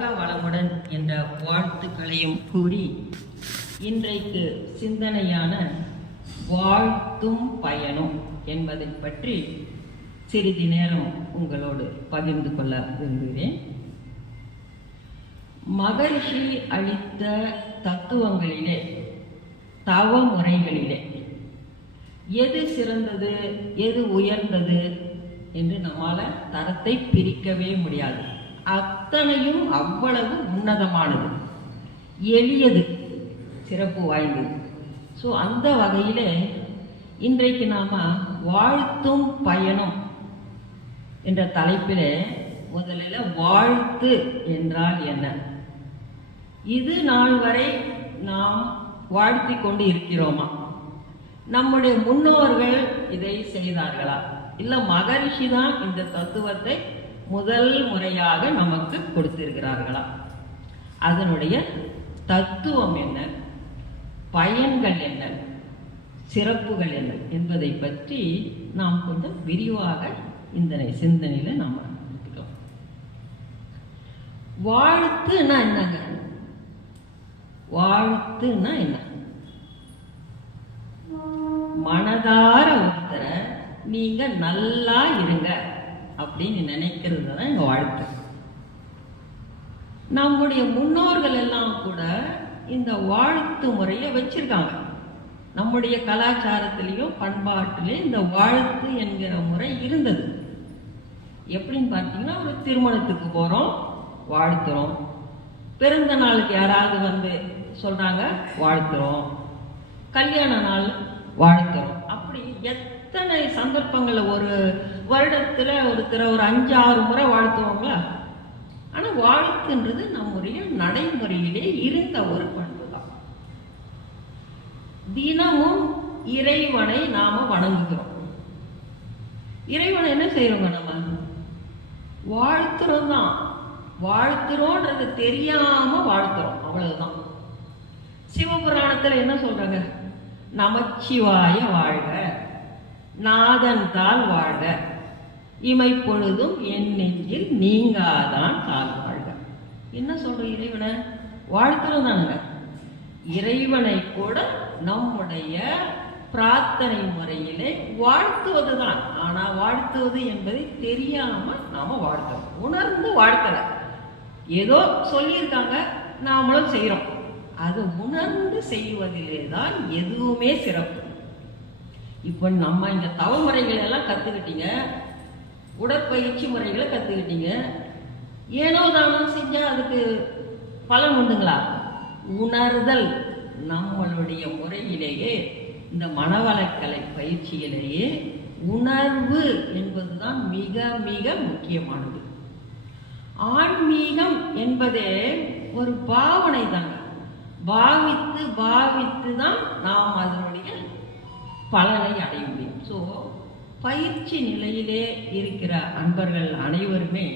வாழ்க வளமுடன் என்ற வாழ்த்துக்களையும் கூறி இன்றைக்கு சிந்தனையான வாழ்த்தும் பயனும் என்பதை பற்றி சிறிது நேரம் உங்களோடு பகிர்ந்து கொள்ள விரும்புகிறேன். மகரிஷி அளித்த தத்துவங்களிலே, தவ முறைகளிலே எது சிறந்தது, எது உயர்ந்தது என்று நம்மால் தரத்தை பிரிக்கவே முடியாது. அத்தனையும் அவ்வளவு உன்னதமானது, எளியது, சிறப்பு வாய்ந்தது. ஸோ அந்த வகையில் இன்றைக்கு நாம் வாழ்த்தும் பயனும் என்ற தலைப்பில் முதலில் வாழ்த்து என்றால் என்ன, இது நாள் வரை நாம் வாழ்த்தி கொண்டு இருக்கிறோமா, நம்முடைய முன்னோர்கள் இதை செய்தார்களா, இல்லை மகரிஷி தான் இந்த தத்துவத்தை முதல் முறையாக நமக்கு கொடுத்திருக்கிறார்களா, அதனுடைய தத்துவம் என்ன, பயன்கள் என்ன, சிறப்புகள் என்ன என்பதை பற்றி நாம் கொஞ்சம் விரிவாக இந்த சிந்தனையில நாம் இருக்கிறோம். வாழ்த்துனா என்னங்க? வாழ்த்துனா என்ன? மனதார ஒருத்தரை நீங்க நல்லா இருங்க அப்படின்னு நினைக்கிறது தான் எங்க வாழ்த்து. நம்முடைய முன்னோர்கள் எல்லாம் கூட இந்த வாழ்த்து முறையை வச்சிருக்காங்க. நம்முடைய கலாச்சாரத்திலையும் பண்பாட்டிலையும் இந்த வாழ்த்து என்கிற முறை இருந்தது. எப்படின்னு பார்த்தீங்கன்னா, ஒரு திருமணத்துக்கு போகிறோம், வாழ்த்துறோம். பிறந்த நாளுக்கு யாராவது வந்து சொல்றாங்க, வாழ்த்துறோம். கல்யாண நாள் வாழ்த்துறோம். அப்படி எத்தனை சந்தர்ப்பங்களை ஒரு வருடத்துல ஒருத்தர ஒரு 5-6 முறை வாழ்த்துவாங்களா? ஆனா வாழ்த்துன்றது நம்முடைய நடைமுறையிலே இருந்த ஒரு பண்பு தான். தினமும் இறைவனை நாம வணங்குகிறோம். இறைவனை என்ன செய்யறோங்க? நம்ம வாழ்த்துறோம் தான். வாழ்த்துறோன்றது தெரியாம வாழ்த்துறோம், அவ்வளவுதான். சிவபுராணத்துல என்ன சொல்றாங்க? நமச்சிவாய வாழ்க, நாதன் தாள் வாழ்க, இமை பொழுதும் என் நெஞ்சில் நீங்காதான் தாள் வாழ்க. என்ன சொல்ற? இறைவனை வாழ்த்துறோம் தானுங்க. இறைவனை கூட நம்முடைய பிரார்த்தனை முறையிலே வாழ்த்துவதுதான். ஆனா வாழ்த்துவது என்பதை தெரியாம நாம வாழ்த்துறோம், உணர்ந்து வாழ்த்தல. ஏதோ சொல்லியிருக்காங்க, நாமளும் செய்யறோம். அது உணர்ந்து செய்வதிலே தான் எதுவுமே சிறப்பு. இப்போ நம்ம இந்த தவ முறைகள் எல்லாம் கத்துக்கிட்டீங்க, உடற்பயிற்சி முறைகளை கத்துக்கிட்டீங்க. ஏனோ தானோ செஞ்சா அதுக்கு பலன் உண்டுங்களா? உணர்தல் நம்மளுடைய முறையிலேயே, இந்த மனவளக்கலை பயிற்சியிலேயே உணர்வு என்பதுதான் மிக மிக முக்கியமானது. ஆன்மீகம் என்பதே ஒரு பாவனை தாங்க. பாவித்து பாவித்து தான் நாம் அதனுடைய பலனை அடைய முடியும். ஸோ பயிற்சி நிலையிலே இருக்கிற அன்பர்கள் அனைவருமே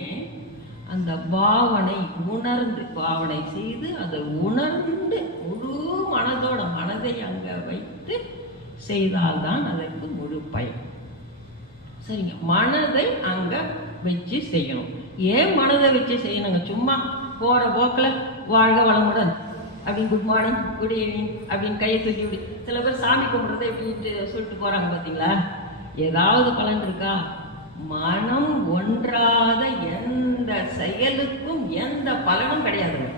அந்த பாவனை உணர்ந்து, பாவனை செய்து அதை உணர்ந்து முழு மனதோட மனதை அங்க வைத்து செய்தால்தான் அதற்கு முழு பயன். சரிங்க, மனதை அங்க வச்சு செய்யணும். ஏன் மனதை வச்சு செய்யணுங்க? சும்மா போற போக்கில் வாழ்க வளமுடன் அப்படின்னு, குட் மார்னிங், குட் ஈவினிங் அப்படின்னு கையை தூக்கி இப்படி சில பேர் சாமி கும்பிட்றதை இப்படின்ட்டு சொல்லிட்டு போறாங்க, பார்த்தீங்களா? ஏதாவது பலன் இருக்கா? மனம் ஒன்றாத எந்த செயலுக்கும் எந்த பலனும் கிடையாதுங்க.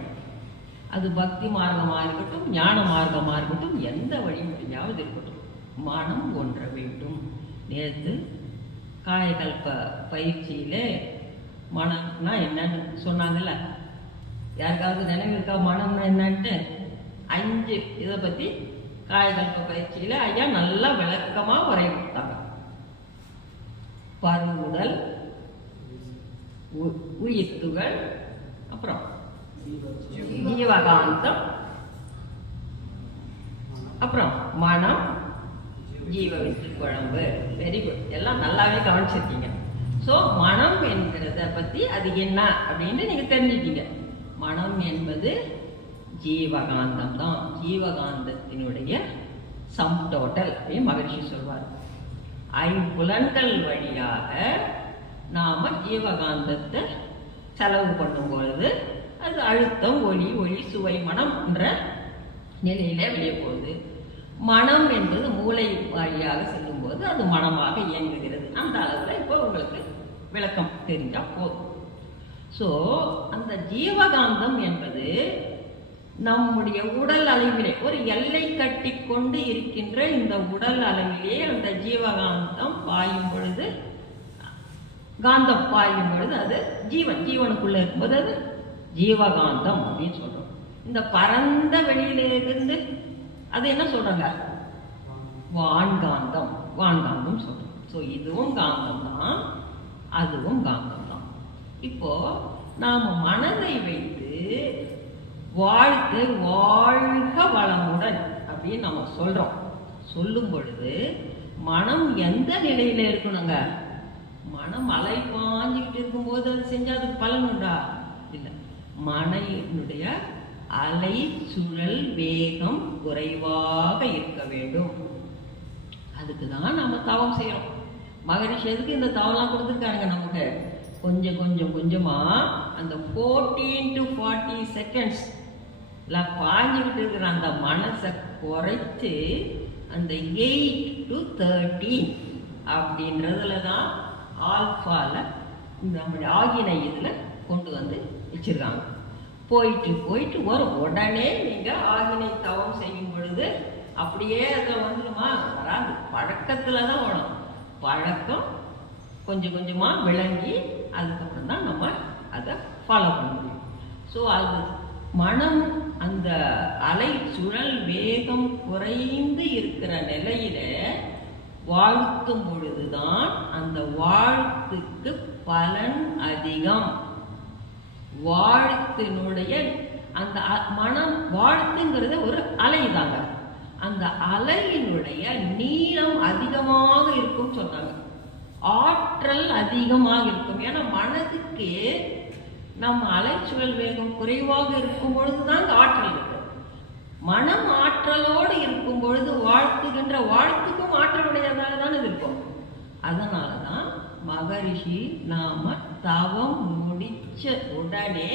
அது பக்தி மார்க்கமாக இருக்கட்டும், ஞான மார்க்கமாக இருக்கட்டும், எந்த வழிமுறையாவது இருக்கட்டும், மனம் ஒன்ற வேண்டும். நேற்று காயகல்ப பயிற்சியிலே மனம்னா என்னன்னு சொன்னாங்கல்ல, யாருக்காவது நினைவு இருக்கா மனம்னா என்னன்ட்டு? 5 இதை பற்றி காயகல்ப பயிற்சியில் ஐயா நல்லா விளக்கமாக உரை கொடுத்தாங்க. பருவுடல், உயிர்த்துகள், அப்புறம் ஜீவகாந்தம், அப்புறம் மனம், ஜீவ வித்து குழம்பு. வெரி குட், எல்லாம் நல்லாவே கவனிச்சிருக்கீங்க. ஸோ மனம் என்கிறத பற்றி அது என்ன அப்படின்னு நீங்கள் தெரிஞ்சுட்டீங்க. மனம் என்பது ஜீவகாந்தம் தான். ஜீவகாந்தத்தினுடைய சம் டோட்டல் அப்படின்னு மகரிஷி சொல்வார். 5 புலன்கள் வழியாக நாம ஜீவகாந்தத்தை செலவு பண்ணும் பொழுது அது அழுத்தம், ஒளி, ஒளி, சுவை, மனம் என்ற நிலையில வெளியே போகுது. மனம் என்பது மூளை வாரியாக செல்லும் போது அது மனமாக இயங்குகிறது. அந்த அளவுல இப்போ உங்களுக்கு விளக்கம் தெரிஞ்சா போதும். ஸோ அந்த ஜீவகாந்தம் என்பது நம்முடைய உடல் அளவிலே ஒரு எல்லை கட்டி கொண்டு இருக்கின்ற இந்த உடல் அளவிலே அந்த ஜீவகாந்தம் பாயும் பொழுது, காந்தம் பாயும் பொழுது அது ஜீவனுக்குள்ள இருக்கும்போது அது ஜீவகாந்தம் அப்படின்னு சொல்றோம். இந்த பரந்த வெளியிலிருந்து அது என்ன சொல்றாங்க? வான்காந்தம் சொல்றோம். ஸோ இதுவும் காந்தம் தான், அதுவும் காந்தம் தான். இப்போ நாம மனதை வைத்து வாழ்க வளமுடன் அப்படின்னு நம்ம சொல்றோம். சொல்லும் பொழுது மனம் எந்த நிலையில இருக்கணுங்க? மனம் அலை பாஞ்சிக்கிட்டு இருக்கும்போது அது செஞ்சா அதுக்கு பலன் உண்டா? இல்லை. மனையினுடைய அலை சுழல் வேகம் குறைவாக இருக்க வேண்டும். அதுக்கு தான் நம்ம தவம் செய்யறோம். மகரிஷி எதுக்கு இந்த தவம்லாம் கொடுத்துருக்காங்க நமக்கு? கொஞ்சமா அந்த 14 to 40 செகண்ட்ஸ் பாஞ்சுக்கிட்டு இருக்கிற அந்த மனசை குறைச்சு அந்த 8 to 13 அப்படின்றதுல தான் ஆல்பால நம்முடைய ஆகினை இதுல கொண்டு வந்து வச்சிருக்காங்க. போயிட்டு வரும். உடனே நீங்க ஆகினை தவம் செய்யும் பொழுது அப்படியே அதில் வந்துடுமா? வராது. பழக்கத்துல தான் வரும். பழக்கம் கொஞ்சமா விளங்கி அதுக்கப்புறம் தான் நம்ம அதை ஃபாலோ பண்ண முடியும். ஸோ அது மனம் அந்த அலை சுழல் வேகம் குறைந்து இருக்கிற நிலையில வாழ்த்தும் பொழுதுதான் அந்த வாழ்த்துக்கு பலன் அதிகம். வாழ்த்தினுடைய அந்த மனம், வாழ்த்துங்கிறது ஒரு அலை தாங்க. அந்த அலையினுடைய நீளம் அதிகமாக இருக்கும் சொன்னாங்க. ஆற்றல் அதிகமாக இருக்கும். ஏன்னா மனதுக்கு நம்ம அலைச்சுழல் வேகம் குறைவாக இருக்கும் பொழுதுதான் ஆற்றல் இருக்கு. மனம் ஆற்றலோடு இருக்கும் பொழுது வாழ்த்துகின்ற வாழ்த்துக்கும் ஆற்றலுடையதாக தான் இருக்கும். அதனாலதான் மகரிஷி நாம தவம் முடிச்ச உடனே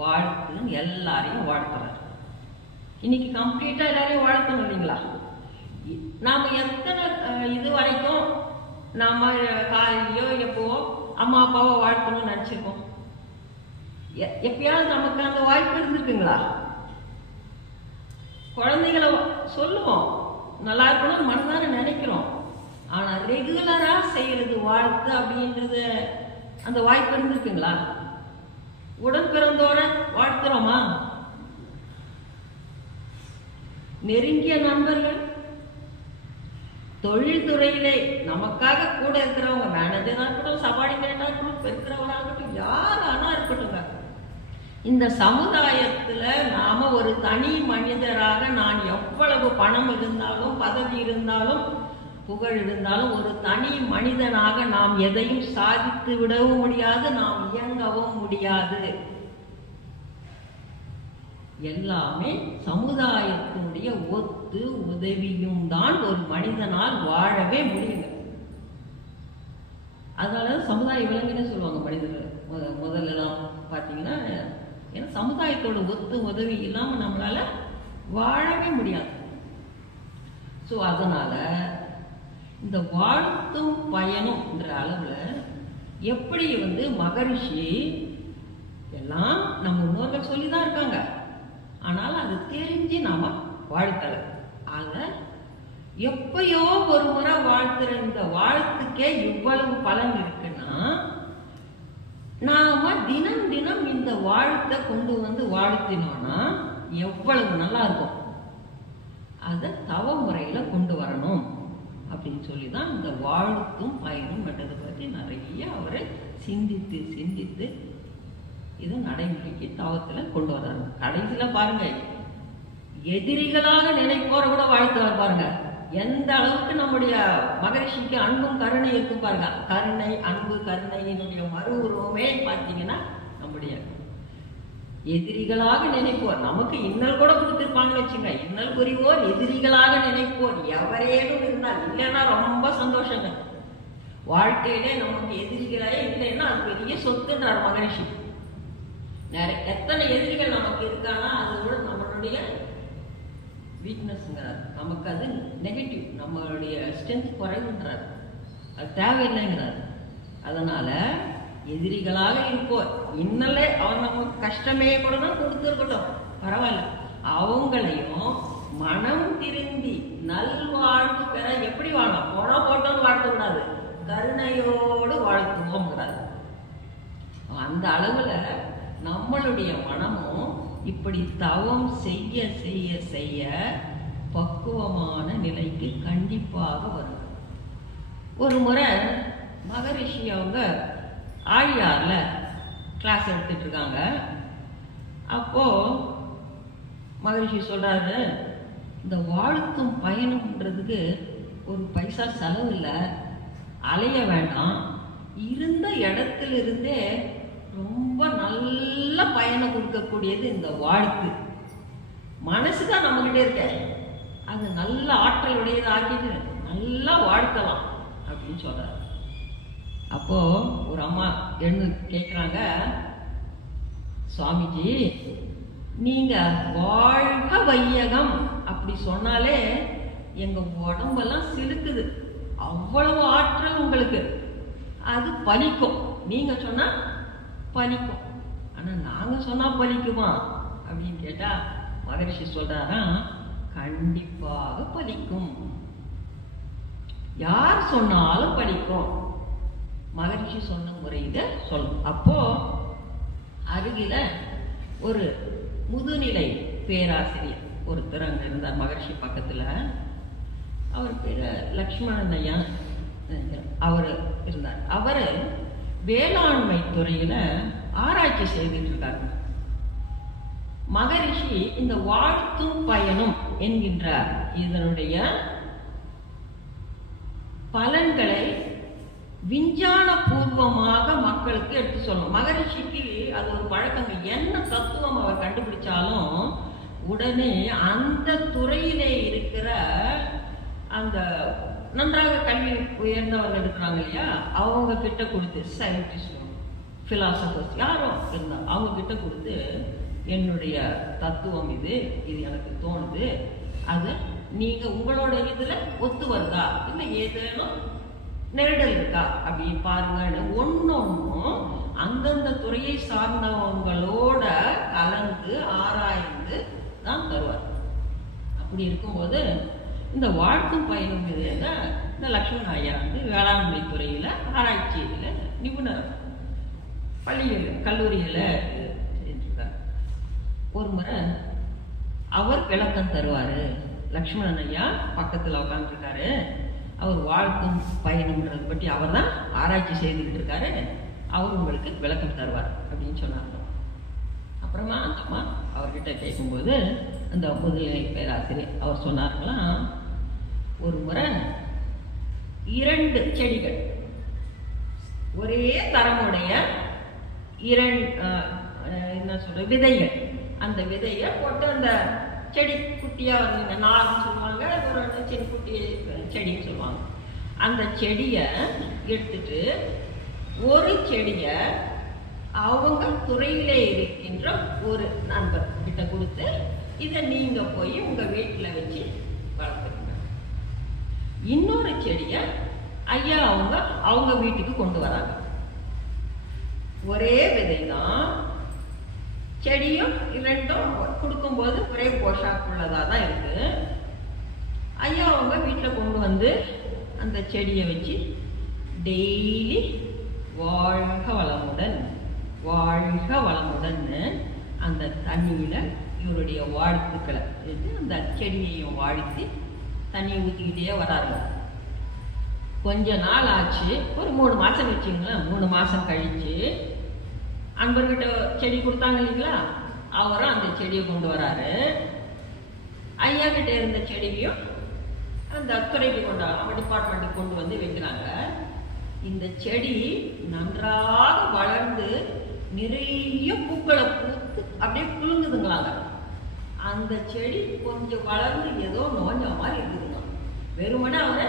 வாழ்த்துன்னு எல்லாரையும் வாழ்த்துறாரு. இன்னைக்கு கம்ப்ளீட்டா எல்லாரையும் வாழ்த்தணும் இல்லைங்களா? நாம எத்தனை இது வரைக்கும் நாம காலையிலயோ எப்போ அம்மா அப்பாவை வாழ்த்தணும்னு நினைச்சிருக்கோம்? எப்பயாவது நமக்கு அந்த வாய்ப்பு இருந்திருக்குங்களா? குழந்தைகளை சொல்லுவோம், நல்லா இருக்கணும்னு மனதார நினைக்கிறோம். ஆனா ரெகுலரா செய்யறது வாழ்த்து அப்படின்றது அந்த வாய்ப்பு இருந்திருக்குங்களா? உடன் பிறந்தோட வாழ்த்துறோமா? நெருங்கிய நண்பர்கள், தொழில்துறையிலே நமக்காக கூட இருக்கிறவங்க, மேனேஜரா இருக்கட்டும், சபார்டினேட்டா இருக்கட்டும், பெருக்கிறவனா இருக்கட்டும், யாரானா இருக்கட்டும், இந்த சமுதாயத்துல நாம ஒரு தனி மனிதராக, நான் எவ்வளவு பணம் இருந்தாலும், பதவி இருந்தாலும், புகழ் இருந்தாலும், ஒரு தனி மனிதனாக நாம் எதையும் சாதித்து விடவும் முடியாது, நாம் இயங்கவும் முடியாது. எல்லாமே சமுதாயத்தினுடைய ஒத்து உதவியும் தான் ஒரு மனிதனால் வாழவே முடியுங்க. அதனால சமுதாய விலங்குன்னு சொல்லுவாங்க மனிதர்கள். முதல்லாம் பார்த்தீங்கன்னா, ஏன்னா சமுதாயத்தோட ஒத்து உதவி இல்லாம நம்மளால வாழவே முடியாது. ஸோ அதனால இந்த வாழ்த்தும் பயனும் என்ற அளவுல எப்படி மகரிஷி எல்லாம் நம்ம முன்னோர்கள் சொல்லிதான் இருக்காங்க. ஆனால் அது தெரிஞ்சு நாம வாழ்த்தல. ஆக எப்பயோ ஒரு முறை வாழ்த்துற இந்த வாழ்த்துக்கே இவ்வளவு பலன் இருக்குன்னா, நாம தினம் தினம் இந்த வாழ்த்தை கொண்டு வந்து வாழ்த்தினோம்னா எவ்வளவு நல்லா இருக்கும். அதை தவ முறையில கொண்டு வரணும் அப்படின்னு சொல்லிதான் இந்த வாழ்த்தும் பயனும் என்றதை பற்றி நிறைய அவரை சிந்தித்து இதை நடைமுறைக்கு தவத்துல கொண்டு வர்றாங்க. கடைசியில பாருங்க, எதிரிகளாக நினைப்போற கூட வாழ்த்துவார் பாருங்க. எந்த அளவுக்கு நம்முடைய மகரிஷிக்கு அன்பும் கருணை இருக்கும் பாருங்க. கருணை, அன்பு, கருணையினுடைய மறு உருவமே பார்த்தீங்கன்னா நம்முடைய எதிரிகளாக நினைப்போர். நமக்கு இன்னல் கூட கொடுத்திருப்பாங்கன்னு வச்சுங்க. இன்னல் புரிவோர் எதிரிகளாக நினைப்போர் எவரேனும் இருந்தால், இல்லைன்னா ரொம்ப சந்தோஷங்க. வாழ்க்கையிலே நமக்கு எதிரிகளே இல்லைன்னா அது பெரிய சொத்துன்றார் மகரிஷி. நிறைய எத்தனை எதிரிகள் நமக்கு இருக்கானா அதோட நம்மளுடைய வீக்னஸ்ங்கிறார். நமக்கு அது நெகட்டிவ், நம்மளுடைய ஸ்ட்ரென்த் குறைவுன்றார். அது தேவையில்லைங்கிறார். அதனால எதிரிகளாக இருப்போம், இன்னலே அவன் நமக்கு கஷ்டமே கூட தான் கொடுத்துருக்கட்டும், பரவாயில்ல, அவங்களையும் மனம் திருந்தி நல்வாழ்வு பெற எப்படி வாழலாம்? போட்டோன்னு வாழ்த்தக்கூடாது, கருணையோடு வாழ்த்துவோம்ங்கிறார். அந்த அளவுல நம்மளுடைய மனமும் இப்படி தவம் செய்ய செய்ய செய்ய பக்குவமான நிலைக்கு கண்டிப்பாக வரும். ஒரு முறை மகரிஷி அவங்க ஆழியார்ல கிளாஸ் எடுத்துட்டு இருக்காங்க. அப்போ மகரிஷி சொல்றாரு, இந்த வாழ்த்தும் பயணம்ன்றதுக்கு ஒரு பைசா செலவு இல்லை, அலைய வேண்டாம், இருந்த இடத்துல இருந்தே ரொம்ப நல்ல பயணம் கொடுக்கக்கூடியது இந்த வாழ்த்து. மனசுதான் நம்மகிட்ட இருக்க, அது நல்ல ஆற்றலுடையது ஆக்கிட்டு நல்லா வாழ்த்தலாம் அப்படின்னு சொல்றாரு. அப்போ ஒரு அம்மா எழுந்து கேட்குறாங்க, சுவாமிஜி நீங்க வாழ்க வையகம் அப்படி சொன்னாலே எங்க உடம்பெல்லாம் சிலுக்குது, அவ்வளவு ஆற்றல் உங்களுக்கு, அது பலிக்கும். நீங்க சொன்னா பலிக்கும், ஆனா நாங்க சொன்னா பலிக்குமா அப்படின்னு கேட்டா மகரிஷி சொல்றாரா, கண்டிப்பாக பலிக்கும், யார் சொன்னாலும் பலிக்கும். மகரிஷி சொன்ன முறையில சொல்லும். அப்போ அருகில ஒரு முதுநிலை பேராசிரியர் ஒருத்தர் அங்க இருந்தார் மகரிஷி பக்கத்துல. அவர் பேரு லக்ஷ்மணன் ஐயா அவர் இருந்தார். அவரு வேளாண்மை துறையில ஆராய்ச்சி செய்துட்டு இருக்காரு. மகரிஷி இந்த வாழ்த்தும் பயணம் என்கின்ற இதனுடைய பலன்களை விஞ்ஞான பூர்வமாக மக்களுக்கு எடுத்து சொல்லணும். மகரிஷிக்கு அது ஒரு பழக்கங்க, என்ன தத்துவம் அவர் கண்டுபிடிச்சாலும் உடனே அந்த துறையிலே இருக்கிற அந்த நன்றாக கல்வி உயர்ந்தவர்கள் இருக்கிறாங்க இல்லையா, அவங்க கிட்ட கொடுத்து, சயின்டிஸ்ட் பிலாசபர்ஸ் யாரும் இருந்தா அவங்க கிட்ட கொடுத்து, என்னுடைய தத்துவம் இது எனக்கு தோணுது, அது நீங்க உங்களோட இதுல ஒத்து வருதா இல்லை ஏதேனும் நெருடல் இருக்கா அப்படின்னு பாருங்கன்னு ஒன்னொன்னும் அந்தந்த துறையை சார்ந்தவங்களோட கலந்து ஆராய்ந்து தான் தருவார். அப்படி இருக்கும்போது இந்த வாழ்த்தும் பயணம் இந்த லக்ஷ்மண ஐயா வேளாண்மை துறையில ஆராய்ச்சியில நிபுணர், பள்ளிகள் கல்லூரியில செஞ்சிருக்காரு. ஒரு முறை அவர் விளக்கம் தருவாரு. லக்ஷ்மணன் ஐயா பக்கத்துல உட்காந்துருக்காரு. அவர் வாழ்த்தும் பயணம்ன்றது பற்றி அவர் தான் ஆராய்ச்சி செய்துக்கிட்டு இருக்காரு. அவர் உங்களுக்கு விளக்கம் தருவார் அப்படின்னு சொன்னாங்க. அப்புறமா அந்த அம்மா அவர்கிட்ட கேட்கும்போது அந்த முதுநிலை பேராசிரியர் அவர் சொன்னார்களாம், ஒரு முறை 2 செடிகள் ஒரே தரமுடைய என்ன சொல்ற விதைகள், அந்த விதையை போட்டு அந்த செடி குட்டியா வருதுங்க, நார்னு சொல்லுவாங்க, ஒரு சின்ன குட்டி செடின்னு சொல்லுவாங்க. அந்த செடியை எடுத்துட்டு ஒரு செடியை அவங்க துறையிலே இருக்கின்ற ஒரு நண்பர் கிட்ட கொடுத்து, இதை நீங்க போய் உங்க வீட்டில் வச்சு வளர்த்துருங்க. இன்னொரு செடியை ஐயா அவங்க வீட்டுக்கு கொண்டு வராங்க. ஒரே விதை தான், செடியும் 2ம் கொடுக்கும்போது ஒரே போஷாக்குள்ளதாக தான் இருக்கு. ஐயா அவங்க வீட்டில் கொண்டு வந்து அந்த செடியை வச்சு டெய்லி வாழ்க வளமுடன் வாழ்க வளமுடன்னு அந்த தண்ணியில இவருடைய வாழ்த்துக்களை எடுத்து அந்த செடியையும் வாழ்த்தி தண்ணி ஊற்றிக்கிட்டே வராங்க. கொஞ்ச நாள் ஆச்சு, ஒரு 3 மாசம் வச்சுங்களேன். 3 மாசம் கழிச்சு அன்பர்கிட்ட செடி கொடுத்தாங்க இல்லைங்களா, அவரும் அந்த செடியை கொண்டு வராரு. ஐயா கிட்ட இருந்த செடியையும் அந்த துறைக்கு அவங்க டிபார்ட்மெண்ட்டுக்கு கொண்டு வந்து வைக்கிறாங்க. இந்த செடி நன்றாக வளர்ந்து நிறைய பூக்களை பூத்து அப்படியே குலுங்குதுங்களாங்க. அந்த செடி கொஞ்சம் வளர்ந்து ஏதோ நோஞ்ச மாதிரி இருக்குதுங்க. வெறுமனே அவரை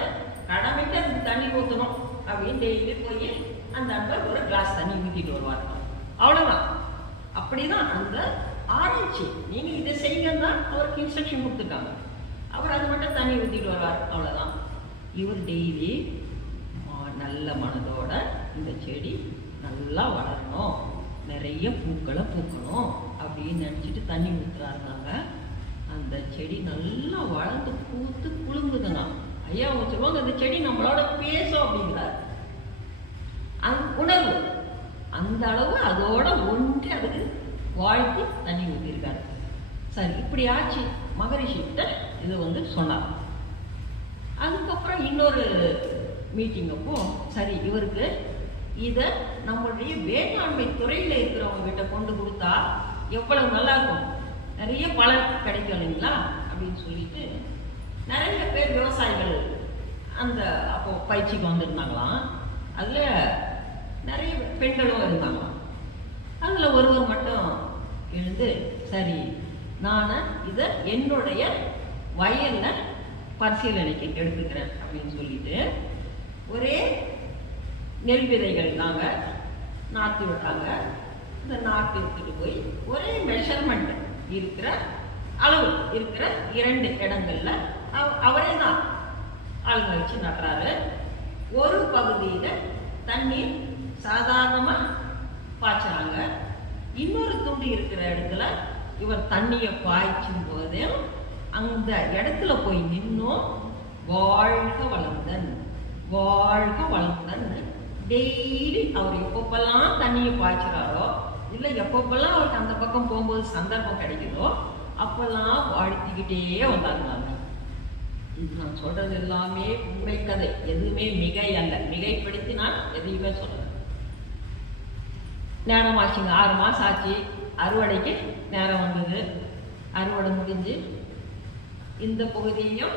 கடமைக்கு அதுக்கு தண்ணி ஊற்றணும் அப்படின்னு டெய்லி போய் அந்த அன்பர் ஒரு கிளாஸ் தண்ணி ஊற்றிட்டு வருவாங்க, அவ்வளோதான். அப்படிதான் அந்த ஆராய்ச்சி. நீங்க இதை செய்யுங்கன்னா அவருக்கு இன்ஸ்ட்ரக்ஷன் கொடுத்துருக்காங்க. அவர் அது மட்டும் தண்ணி ஊற்றிட்டு வருவார், அவ்வளோதான். இவர் டெய்லி நல்ல மனதோட இந்த செடி நல்லா வளரணும், நிறைய பூக்களை பூக்கணும் அப்படின்னு நினச்சிட்டு தண்ணி ஊற்றுறாருனாங்க. அந்த செடி நல்லா வளர்ந்து பூத்து குலுங்குதுங்க. ஐயா அவங்க சொல்லுவாங்க, அந்த செடி நம்மளோட பேசும் அப்படிங்கிறார். அந்த உணர்வு அந்த அளவு அதோட ஒன்று அதுக்கு வாழ்த்தி தண்ணி ஊற்றிருக்காரு. சரி, இப்படி ஆச்சு. மகரிஷிகிட்ட இது சொன்னார். அதுக்கப்புறம் இன்னொரு மீட்டிங் அப்போ சரி இவருக்கு இதை நம்மளுடைய வேளாண்மை துறையில் இருக்கிறவங்க கிட்ட கொண்டு கொடுத்தா எவ்வளவு நல்லா இருக்கும், நிறைய பலன் கிடைக்கும் இல்லைங்களா அப்படின்னு சொல்லிட்டு நிறைய பேர் விவசாயிகள் அந்த அப்போ பயிற்சிக்கு வந்திருந்தாங்களாம். அதில் நிறைய பெண்களும் இருந்தாங்களாம். அதில் ஒருவர் மட்டும் எழுந்து சரி நான் இதை என்னுடைய வயலில் பரிசீலனைக்கு எடுத்துக்கிறேன் அப்படின்னு சொல்லிட்டு ஒரே நெல் விதைகள் நாங்கள் நாற்று விட்டாங்க. இந்த நாற்று எடுத்துட்டு போய் ஒரே மெஷர்மெண்ட் இருக்கிற அளவு இருக்கிற 2 இடங்கள்ல அவரே தான் ஆளுங்க வச்சு நடுறாரு. ஒரு பகுதியில் தண்ணீர் சாதாரணமாக பாய்ச்சுறாங்க, இன்னொரு துண்டு இருக்கிற இடத்துல இவர் தண்ணியை பாய்ச்சும் போது அந்த இடத்துல போய் நின்னும் வாழ்க வளமுடன் வாழ்க வளமுடன் டெய்லி அவர் எப்பப்பெல்லாம் தண்ணியை பாய்ச்சுறாரோ இல்லை எப்பப்பெல்லாம் அவருக்கு அந்த பக்கம் போகும்போது சந்தர்ப்பம் கிடைக்குதோ அப்பெல்லாம் வாழ்த்திக்கிட்டே வந்தாங்க. இது நான் சொல்றது எல்லாமே உண்மை கதை, எதுவுமே மிகை அல்ல. மிகைப்படுத்தி நான் எதையுமே சொல்றேன். நேரம் ஆச்சுங்க, 6 மாசம் ஆச்சு, அறுவடைக்கு நேரம் வந்தது. அறுவடை முடிஞ்சு இந்த பகுதியையும்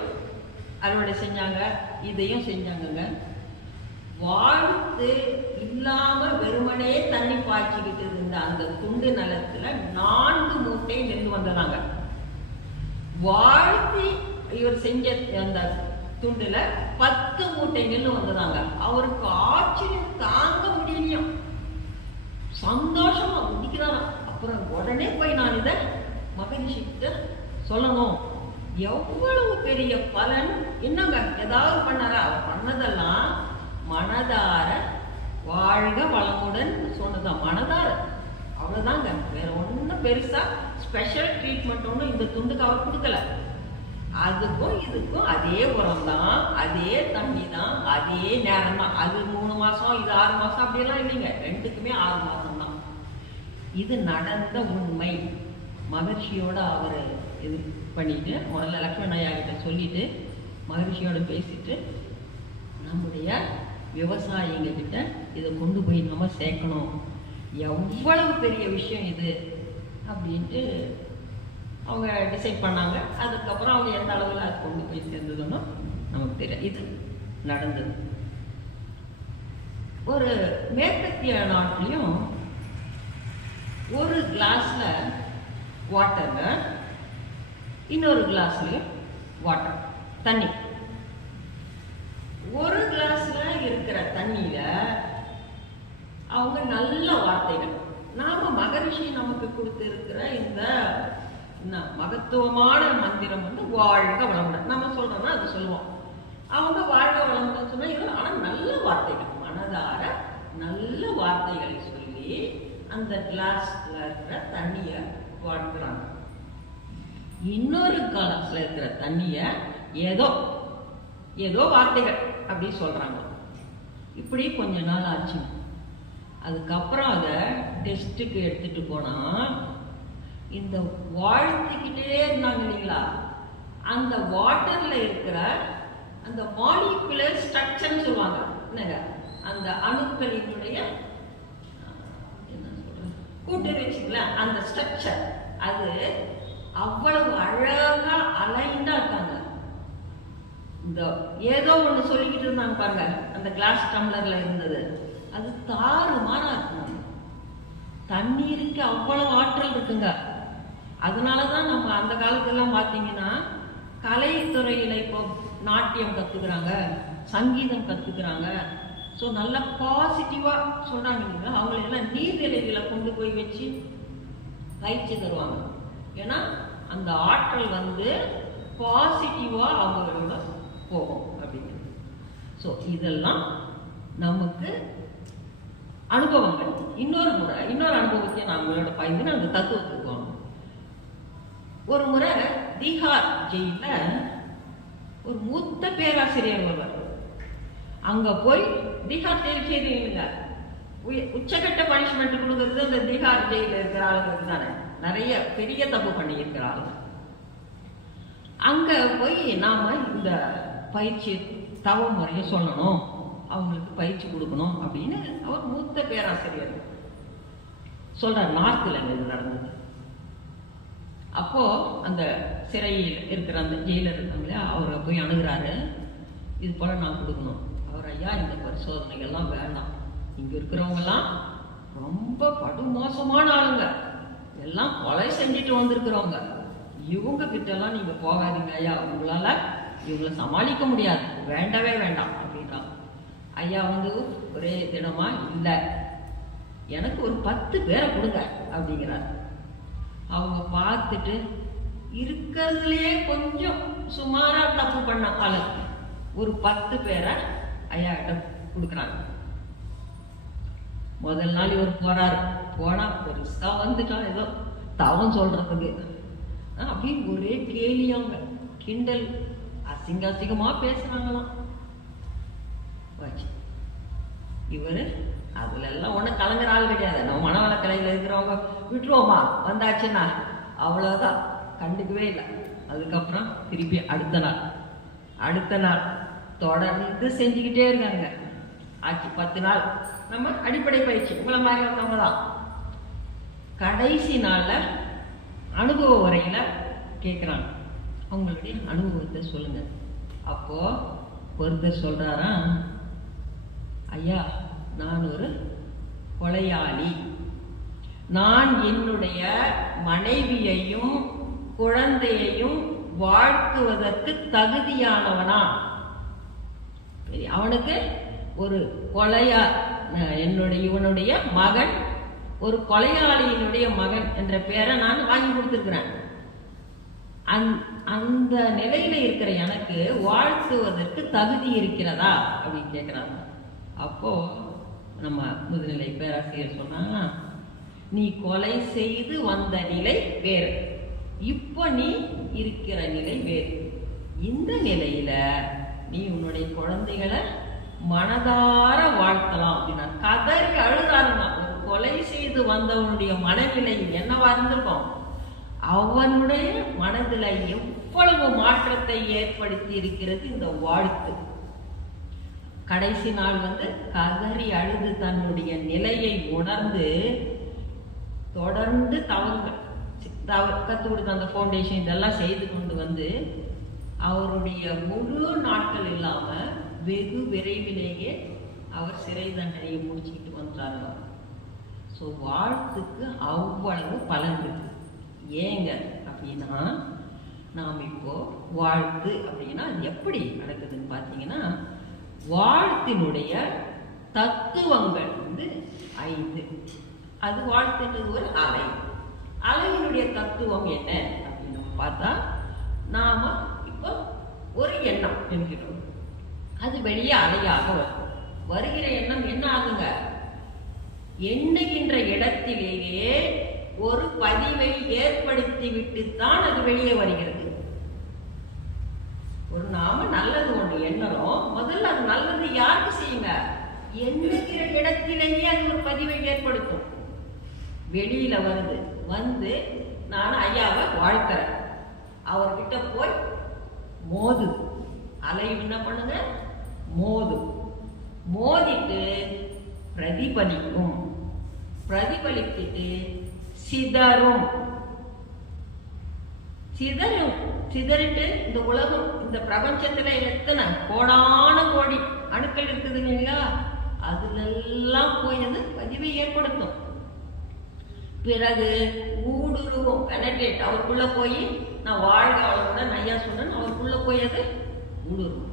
அறுவடை செஞ்சாங்க, இதையும் செஞ்சாங்கங்க. வாழ்த்து இல்லாம வெறுமனே தண்ணி பாய்ச்சிக்கிட்டு இருந்த அந்த துண்டு நிலத்துல 4 மூட்டை நெல் வந்ததாங்க. வாழ்த்தி இவர் செஞ்ச அந்த துண்டுல 10 மூட்டை நெல் வந்ததாங்க. அவருக்கு ஆச்சரியம் தாங்க முடியலையும், சந்தோஷமா முடிக்கிறாராம். அப்புறம் உடனே போய் நான் இதை மகரிஷிக்கிட்ட சொல்லணும், எவ்வளவு பெரிய பலன். என்னங்க ஏதாவது பண்ணாரா? அவர் பண்ணதெல்லாம் மனதார வாழ்க வளமுடன் சொன்னதான், மனதார, அவ்வளவுதாங்க. வேற ஒன்றும் பெருசா ஸ்பெஷல் ட்ரீட்மெண்ட் ஒன்றும் இந்த துண்டுக்கு அவர் கொடுக்கல. அதுக்கும் இதுக்கும் அதே உரம் தான், அதே தண்ணி தான், அதே நேரம் தான். அது 3 மாசம், இது 6 மாசம் அப்படியெல்லாம் இல்லைங்க, 2க்குமே 6 மாசம் தான். இது நடந்த உண்மை. மகர்ஷியோட அவர் இது பண்ணிட்டு முதல்ல லக்ஷ்மண ஐயா கிட்ட சொல்லிட்டு மகரிஷியோட பேசிட்டு நம்முடைய விவசாயிங்க கிட்ட இதை கொண்டு போய் நம்ம சேர்க்கணும், எவ்வளவு பெரிய விஷயம் இது அப்படின்ட்டு அவங்க டிசைட் பண்ணாங்க. அதுக்கப்புறம் அவங்க எந்த அளவில் அது கொண்டு போய் சேர்ந்ததுன்னு நமக்கு தெரியும். இது நடந்தது. ஒரு மேற்கத்திய நாட்டிலையும் ஒரு கிளாஸ்ல வாட்டர்ல இன்னொரு கிளாஸ்லயும் வாட்டர் தண்ணி, ஒரு கிளாஸ்ல இருக்கிற தண்ணியில அவங்க நல்ல வார்த்தைகள், நாம மகரிஷி நமக்கு கொடுத்து இருக்கிற இந்த மகத்துவமான மந்திரம் வாழ்க வளமுடன் நம்ம சொல்றோம்னா அது சொல்லுவோம். அவங்க வாழ்க வளமுடன் சொன்னா இது, ஆனா நல்ல வார்த்தைகள், மனதார நல்ல வார்த்தைகளை சொல்லி அந்த கிளாஸ்ல இருக்கிற தண்ணிய வாழ்க்கிறாங்க. இன்னொரு கிளாஸ்ல இருக்கிற தண்ணிய ஏதோ ஏதோ வார்த்தைகள் அப்படி சொல்றாங்க. இப்படி கொஞ்ச நாள் ஆச்சு. அதுக்கப்புறம் அதை டெஸ்ட்டுக்கு எடுத்துட்டு போனா இந்த வாழ்த்துக்கிட்டே இருந்தாங்க இல்லைங்களா, அந்த வாட்டர்ல இருக்கிற அந்த மாலிகுலர் ஸ்ட்ரக்சர்னு சொல்லுவாங்க என்னங்க, அந்த அணுக்களினுடைய என்ன சொல்றது கூட்டறிச்சிங்களா, அந்த ஸ்ட்ரக்சர் அது அவ்வளவு அழகா அலைண்டா இருக்காங்க. இந்த ஏதோ ஒண்ணு சொல்லிக்கிட்டு இருந்தாங்க பாருங்க, அந்த கிளாஸ் டம்ளர்ல இருந்தது, அது தாறுமாறா இருக்குங்க. தண்ணீருக்கு அவ்வளவு ஆற்றல் இருக்குங்க. அதனாலதான் நம்ம அந்த காலத்துலாம் பாத்தீங்கன்னா கலைத்துறையில இப்போ நாட்டியம் கத்துக்கிறாங்க, சங்கீதம் கத்துக்கிறாங்க. ஸோ நல்லா பாசிட்டிவா சொல்றாங்க இல்லைங்களா. அவங்களெல்லாம் நீர்நிலைகளை கொண்டு போய் வச்சு பயிற்சி தருவாங்க. ஏன்னா அந்த ஆற்றல் வந்து பாசிட்டிவா அவங்களோட போகும் அப்படிங்கிறது. ஸோ இதெல்லாம் நமக்கு அனுபவங்கள். இன்னொரு அனுபவத்தையும் நம்மளோட பகிர்ந்து அந்த தத்துவத்துக்கு போகணும். ஒரு முறை திஹார் ஜெயில ஒரு மூத்த பேராசிரியர் ஒருவர் அங்க போய், திஹார் ஜெயில் செய்றீங்க, உச்சகட்ட பனிஷ்மெண்ட் கொடுக்கறது அந்த திஹார் ஜெயில இருக்கிற ஆளுங்களுக்கு தானே, நிறைய பெரிய தப்பு பண்ணி இருக்கிற ஆளுங்க. அங்க போய் நாம இந்த பயிற்சி தவ முறைய சொல்லணும், அவங்களுக்கு பயிற்சி கொடுக்கணும் அப்படின்னு அவர் மூத்த பேராசிரியர் சொல்றார். நார்த்ல இது நடந்தது. அப்போ அந்த சிறையில் இருக்கிற அந்த ஜெயிலர் இருக்காங்களே, அவரை போய் அணுகிறாரு. இது போல நான் கொடுக்கணும். அவர், ஐயா இந்த பரிசோதனைகள்லாம் வேண்டாம், இங்க இருக்கிறவங்க எல்லாம் ரொம்ப படுமோசமான ஆளுங்க, எல்லாம் கொலை செஞ்சுட்டு வந்திருக்கிறவங்க, இவங்க கிட்ட எல்லாம் நீங்க போகாதீங்க ஐயா, உங்களால இவங்களை சமாளிக்க முடியாது, வேண்டவே வேண்டாம் அப்படின்றாங்க. ஐயா வந்து ஒரே தினமா, இல்ல எனக்கு ஒரு 10 பேரை கொடுங்க அப்படிங்கிறார். அவங்க பார்த்துட்டு இருக்கிறதுலயே கொஞ்சம் சுமாரா தப்பு பண்ண ஆளு ஒரு 10 பேரை ஐயா கிட்ட கொடுக்குறாங்க. முதல் நாள் இவர் போறாரு. போனா பெருசா வந்துட்டான், ஏதோ தவம் சொல்றதுக்கு. அப்படின்னு ஒரே கேலியாங்க, கிண்டல், அசிங்கமா பேசுறாங்களாம். இவரு அதுல எல்லாம் ஒண்ணும் கலங்குற ஆள் கிடையாது. நம்ம மனவள கலையில இருக்கிறவங்க விட்டுருவோமா, வந்தாச்சுன்னா அவ்வளவுதான், கண்டுக்கவே இல்லை. அதுக்கப்புறம் திருப்பி அடுத்த நாள் தொடர்ந்து செஞ்சுக்கிட்டே இருக்காங்க. ஆச்சு 10 நாள். நம்ம அடிப்படை பயிற்சி உங்களை மாதிரி ஒருத்தவங்க தான். கடைசி நாள்ல அனுபவ உரையில கேட்குறாங்க, அவங்களுடைய அனுபவத்தை சொல்லுங்க. அப்போ ஒருத்தர் சொல்றாரா, ஐயா நான் ஒரு கொலையாளி, நான் என்னுடைய மனைவியையும் குழந்தையையும் வாழ்த்துவதற்கு தகுதியானவனா? அவனுக்கு ஒரு இவனுடைய மகன், ஒரு கொலையாளியினுடைய மகன் என்ற பெயரை நான் வாங்கி கொடுத்திருக்கிறேன். அந்த நிலையில இருக்கிற எனக்கு வாழ்த்துவதற்கு தகுதி இருக்கிறதா அப்படின்னு கேட்கிறாங்க. அப்போ நம்ம முதுநிலை பேராசிரியர் சொன்னாங்க, நீ கொலை செய்து வந்த நிலை வேறு, இப்போ நீ இருக்கிற நிலை வேறு. இந்த நிலையில நீ உன்னுடைய குழந்தைகளை மனதார வாழ்த்தலாம் அப்படின்னா. கதறி அழுதாருங்க. ஒரு கொலை செய்து வந்தவனுடைய மனநிலை என்னவா இருந்திருக்கும், அவனுடைய மனதில் எவ்வளவு மாற்றத்தை ஏற்படுத்தி இருக்கிறது இந்த வாழ்த்து. கடைசி நாள் வந்து கதறி அழுது தன்னுடைய நிலையை உணர்ந்து தொடர்ந்து கற்றுக் கொடுத்த அந்த ஃபவுண்டேஷன் இதெல்லாம் செய்து கொண்டு வந்து அவருடைய முழு நாட்கள் இல்லாம வெகு விரைவிலேயே அவர் சிறை தண்டனையை முடிச்சுக்கிட்டு வந்தாங்க. ஸோ வாழ்த்துக்கு அவ்வளவு பலன் இருக்கு. ஏங்க அப்படின்னா, நாம் இப்போ வாழ்த்து அப்படின்னா அது எப்படி நடக்குதுன்னு பார்த்தீங்கன்னா, வாழ்த்தினுடைய தத்துவங்கள் வந்து 5. அது வாழ்த்துன்றது ஒரு அலை. அலையினுடைய தத்துவம் என்ன அப்படின்னு பார்த்தா, நாம இப்போ ஒரு எண்ணம் என்கிறோம், அது வெளியே அலையாக வருகிற எண்ணம் என்ன ஆகுங்க, எண்ணுகின்ற இடத்திலேயே ஒரு பதிவை ஏற்படுத்தி விட்டுத்தான் அது வெளியே வருகிறது. ஒரு நாம நல்லது ஒன்று எண்ணறோம், முதல்ல அது நல்லது யாருக்கு செய்யுங்க, எண்ணுகிற இடத்திலேயே அது ஒரு பதிவை ஏற்படுத்தும். வெளியில வந்து நான் ஐயாவை வாழ்த்துறேன், அவர்கிட்ட போய் மோது, அலை என்ன பண்ணுங்க, மோதிட்டு பிரதிபலிக்கும், பிரதிபலித்துட்டு சிதறிட்டு இந்த உலகம், இந்த பிரபஞ்சத்துல எத்தனை கோடான கோடி அணுக்கள் இருக்குது இல்லைங்களா, அதுல எல்லாம் போய் அது பதிவை ஏற்படுத்தும். பிறகு ஊடுருவும், பெனட்ரேட், அவருக்குள்ள போய் நான் வாழ்க வளமுடன் ஐயா சொன்னேன், அவருக்குள்ள போய் அது ஊடுருவும்.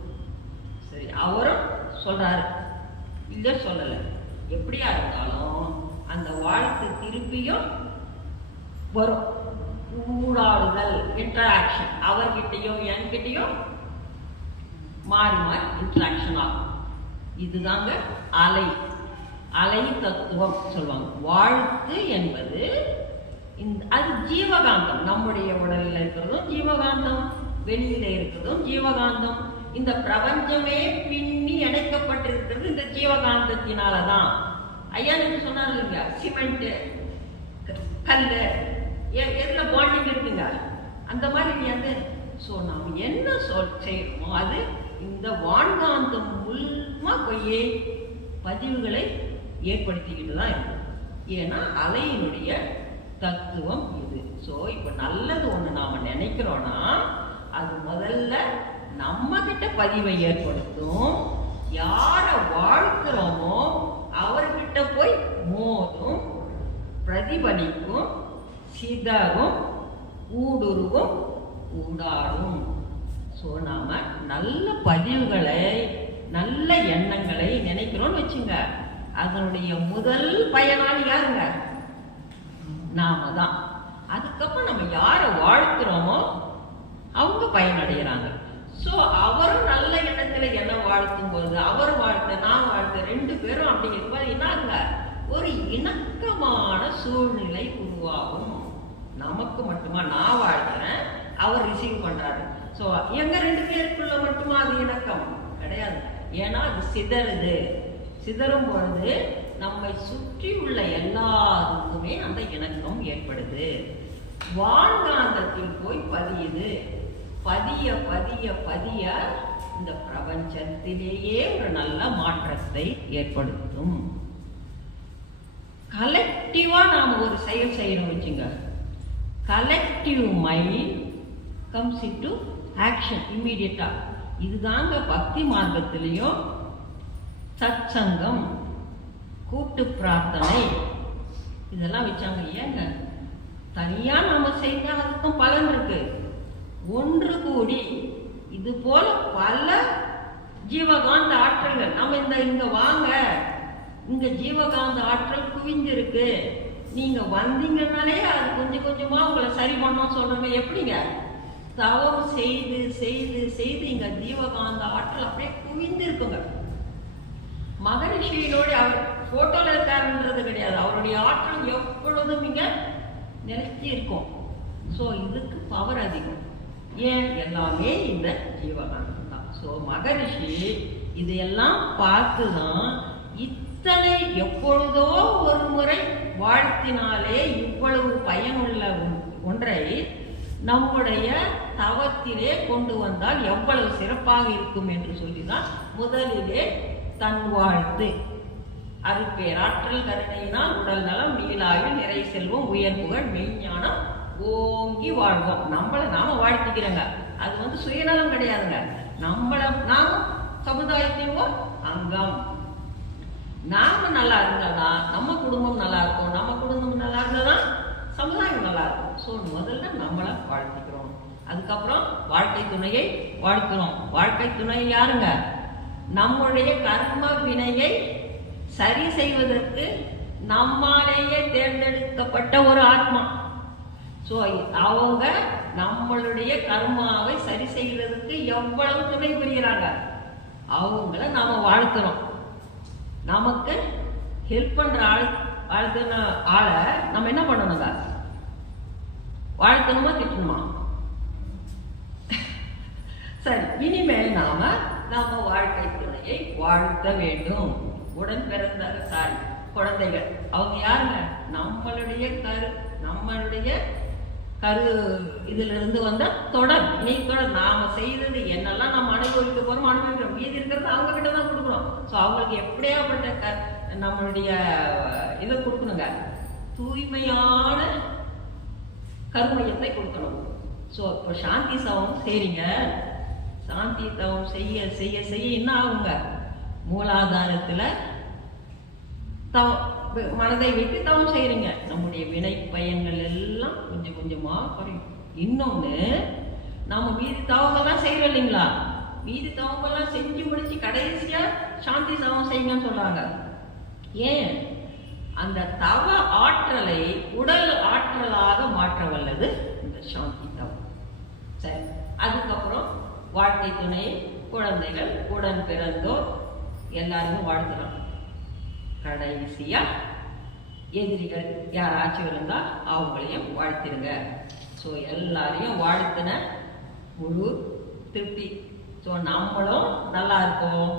சரி, அவரும் சொல்றாரு, இல்ல சொல்லல, எப்படியா இருந்தாலும் அந்த வாழ்த்து திருப்பியும் வரும். ஊடாடுதல், இன்டராக்ஷன், அவர்கிட்டையும் என்கிட்டையும் மாறி மாறி இன்டராக்ஷன் ஆகும். இதுதாங்க அலை, அலை தத்துவம் சொல்லுவாங்க. வாழ்த்து என்பது அது ஜீவகாந்தம். நம்முடைய உடலில் இருக்கிறதும் ஜீவகாந்தம், வெளியில இருக்கிறதும் ஜீவகாந்தம். இந்த பிரபஞ்சமே பின்னி இணைக்கப்பட்டிருக்கிறது இந்த ஜீவகாந்தத்தினாலதான். ஐயா நீங்க சொன்னாரு இல்லைங்க, சிமெண்ட் கல்லு எதுல பாண்டிங் இருக்குங்க, அந்த மாதிரி அது. ஸோ நாம் என்ன செய்யறோமோ அது இந்த வான்காந்தம் மூலமா போய் பதிவுகளை ஏற்படுத்திக்கிட்டு தான் இருக்கும். ஏன்னா அலையினுடைய தத்துவம் இது. ஸோ இப்போ நல்லது ஒன்று நாம் நினைக்கிறோன்னா அது முதல்ல நம்ம கிட்ட பதிவை ஏற்படுத்தும். யாரை வாழ்க்கிறோமோ அவர்கிட்ட போய் மோதும், பிரதிபலிக்கும், சிதறும், ஊடுருவும், ஊடாடும். ஸோ நாம நல்ல பதிவுகளை, நல்ல எண்ணங்களை நினைக்கிறோம்னு வச்சுங்க, அதனுடைய முதல் பயனாளி யாருங்க? நாம தான். அதுக்கப்புறம் நம்ம யாரை வாழ்த்துறோமோ அவங்க பயனடைகிறாங்க. ஸோ அவரும் நல்ல எண்ணத்துல என்ன வாழ்த்தும் போது அவர் வாழ்த்த நான் வாழ்த்த ரெண்டு பேரும் அப்படிங்கிறப்ப என்னாங்க, ஒரு இணக்கமான சூழ்நிலை உருவாகும். நமக்கு மட்டுமா நான் வாழ்த்துறேன், அவர் ரிசீவ் பண்றாரு. ஸோ எங்க ரெண்டு பேருக்குள்ள மட்டுமா அது இணக்கம் கிடையாது. ஏன்னா அது சிதறுது. சிதறும் பொழுது நம்மை சுற்றி உள்ள எல்லாருக்குமே அந்த இணக்கம் ஏற்படுது. வான்காந்தத்தில் போய் பதியுது. பதிய பதிய பதிய இந்த பிரபஞ்சத்திலேயே ஒரு நல்ல மாற்றத்தை ஏற்படுத்தும். கலெக்டிவா நாம ஒரு செயல் செய்யணும் வச்சுங்க, collective mind comes into action இம்மீடியட்டா. இதுதாங்க பக்தி மார்க்கத்திலையும் சத்சங்கம், கூட்டு பிரார்த்தனை இதெல்லாம் வச்சாங்க. ஏங்க தனியா நாம செஞ்சா அதுக்கும் பலன் இருக்கு. ஒன்று கூடி இது போல பல ஜீவகாந்த ஆற்றல்கள் நம்ம இங்க வாங்க, இங்க ஜீவகாந்த ஆற்றல் குவிஞ்சிருக்கு, நீங்க வந்தீங்கன்னாலே அது கொஞ்சம் கொஞ்சமா உங்களை சரி பண்ணோம் சொல்றோங்க. எப்படிங்க? தவம் செய்து செய்து செய்து இங்க ஜீவகாந்த ஆற்றல் அப்படியே குவிந்து இருக்குங்க. மகரிஷியோட அவர் போட்டோல இருக்காருன்றது கிடையாது, அவருடைய ஆற்றல் எப்பொழுதும் இங்க நிலைச்சி இருக்கும். ஸோ இதுக்கு பவர் அதிகம். ஏன்? எல்லாமே இந்த ஜீவகாந்தம் தான். ஸோ மகரிஷி இதையெல்லாம் பார்த்துதான் இத்தனை எப்பொழுதோ ஒரு முறை வாழ்த்தினாலே இவ்வளவு பயனுள்ள ஒன்றை நம்முடைய தவத்திலே கொண்டு வந்தால் எவ்வளவு சிறப்பாக இருக்கும் என்று சொல்லிதான் முதலிலே தன் வாழ்த்து அருட்பேராற்றல் கருணையினால் உடல் நலம் நீலாயுள் நிறை செல்வம் உயர் புகழ் மெய்ஞானம் ஓங்கி வாழ்வோம். நம்மளை நாம வாழ்த்திக்கிறோங்க. அது சுயநலம் கிடையாதுங்க. நாம சமுதாயத்தின் அங்கம். நாம நல்லா இருந்தாதான் நம்ம குடும்பம் நல்லா இருக்கும், நம்ம குடும்பம் நல்லா இருந்தாதான் சமுதாயம் நல்லா இருக்கும். ஸோ முதல்ல நம்மளை வாழ்த்திக்கிறோம். அதுக்கப்புறம் வாழ்க்கை துணையை வாழ்த்துறோம். வாழ்க்கை துணை யாருங்க? நம்முடைய கர்ம வினையை சரி செய்வதற்கு நம்மாலேயே தேர்ந்தெடுக்கப்பட்ட ஒரு ஆத்மா. ஸோ அவங்க நம்மளுடைய கர்மாவை சரி செய்வதற்கு எவ்வளவு துணை புரிகிறாங்க, அவங்கள நாம வாழ்த்துறோம். நமக்கு ஹெல்ப் பண்ற வாழ்த்துன ஆளை நம்ம என்ன பண்ணணுங்க? வாழ்த்தணுமா திட்டணுமா? சரி, இனிமேல் நாம வாழ்க்கை துணையை வாழ்த்த வேண்டும். உடன் பிறந்த குழந்தைகள் அவங்க யாருங்க? நம்மளுடைய கரு இதுல இருந்து வந்த தொடர் தொடர். நாம செய்தது என்னெல்லாம் நம்ம அனுபவிக்க போறோம், அனுபவிக்கிறோம். மீதி இருக்கிறது அவங்க கிட்ட தான் கொடுக்குறோம். ஸோ அவங்களுக்கு எப்படியாப்பட்ட நம்மளுடைய இதை கொடுக்கணுங்க, தூய்மையான கருமையத்தை கொடுக்கணும். ஸோ இப்போ சாந்தி தவம் செய்றீங்க, சாந்தி தவம் செய்ய செய்ய செய்ய என்ன ஆகுங்க? மூலாதாரத்துல மனதை வைத்து தவம் செய்யறீங்க, நம்முடைய வினை பயன்கள் எல்லாம் கொஞ்சம் கொஞ்சமா குறையும். இன்னொன்னு, நாம மீதி தவங்கள்லாம் செய்யறோம் இல்லைங்களா? மீதி தவங்கள்லாம் செஞ்சு முடிச்சு கடைசியா சாந்தி தவம் செய்யுங்கன்னு சொல்றாங்க. ஏன்? அந்த தவ ஆற்றலை உடல் ஆற்றலாக மாற்ற வல்லது இந்த சாந்தி தவம். சரி, அதுக்கப்புறம் வாழ்க்கை துணை, குழந்தைகள், உடன் பிறந்தோர் எல்லாரையும் வாழ்த்துறோம். கடைசியா எதிரிகள் யாராச்சும் இருந்தா அவங்களையும் வாழ்த்திடுங்க. ஸோ எல்லாரையும் வாழ்த்தின முழு திருப்தி. ஸோ நம்மளும் நல்லா இருப்போம்,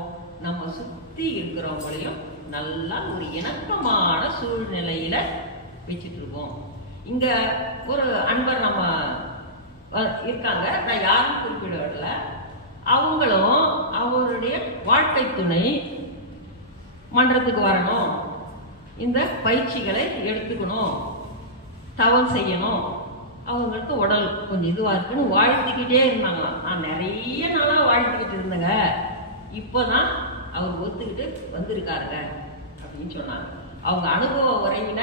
நம்ம சுத்தி இருக்கிறவங்களையும் நல்லா ஒரு இணக்கமான சூழ்நிலையில வச்சுட்டு இருப்போம். இங்க ஒரு அன்பர் நம்ம இருக்காங்க, நான் யாரும் குறிப்பிடவில்ல. அவங்களும் அவருடைய வாழ்க்கை துணை மன்றத்துக்கு வரணும், இந்த பயிற்சிகளை எடுத்துக்கணும், தவம் செய்யணும், அவங்களுக்கு உடல் கொஞ்சம் இதுவா இருக்குன்னு வாழ்த்துக்கிட்டே இருந்தாங்களாம். நான் நிறைய நாளா வாழ்த்துக்கிட்டு இருந்தேங்க, இப்போதான் அவர் ஒத்துக்கிட்டு வந்திருக்காருங்க அப்படின்னு சொன்னாங்க. அவங்க அனுபவ உரையில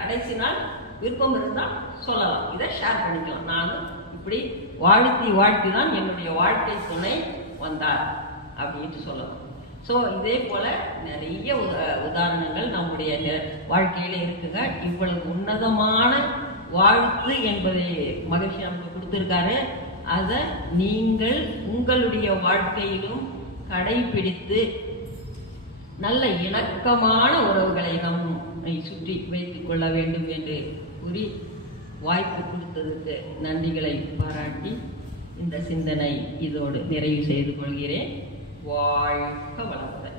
கடைசி நாள் விருப்பம் இருந்தால் சொல்லலாம், இதை ஷேர் பண்ணிக்கலாம். நான் இப்படி வாழ்த்தி தான் என்னுடைய வாழ்க்கை துணை வந்தார் அப்படின்ட்டு சொல்லலாம். ஸோ இதே போல நிறைய உதாரணங்கள் நம்முடைய வாழ்க்கையில இருக்குங்க. இவ்வளவு உன்னதமான வாழ்த்து என்பதை மகிழ்ச்சி நமக்கு கொடுத்திருக்காரு. அதை நீங்கள் உங்களுடைய வாழ்க்கையிலும் கடைபிடித்து நல்ல இணக்கமான உறவுகளை நம்மை சுற்றி வைத்துக் கொள்ள வேண்டும் என்று கூறி வாய்ப்பு கொடுத்ததுக்கு நன்றிகளை பாராட்டி இந்த சிந்தனை இதோடு நிறைவு செய்து கொள்கிறேன். வாழ்க வளமுடன்.